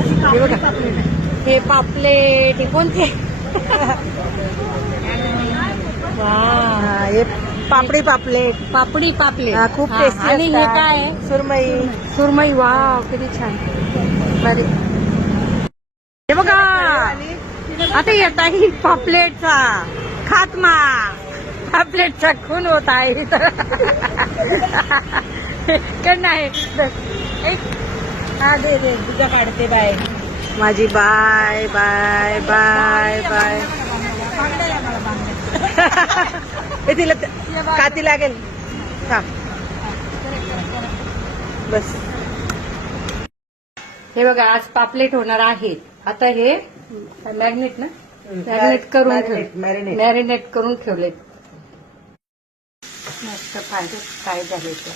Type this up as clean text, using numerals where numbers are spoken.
हे बघा, हे पापलेट हे कोणते? वा, हे पापडी पापलेट. पापडी पापलेट. खूप हा, टेस्टी. आणि हे काय आहे? सुरमई. सुरमई. वाव, किती छान. बरे. हे बघा, आता येत आहे पापलेटचा खात्मा. पापलेटचा खून होत आहे. का नाही? हा, दे दे, तुझा काढते. बाय माझी. Bye bye bye bye. हे तिला काती लागेल. बस. हे बघा, आज पापलेट होणार आहे. आता हे मॅग्नेट ना, मॅग्नेट करून मॅरिनेट करून ठेवले. मस्त फायदे काय झाले तर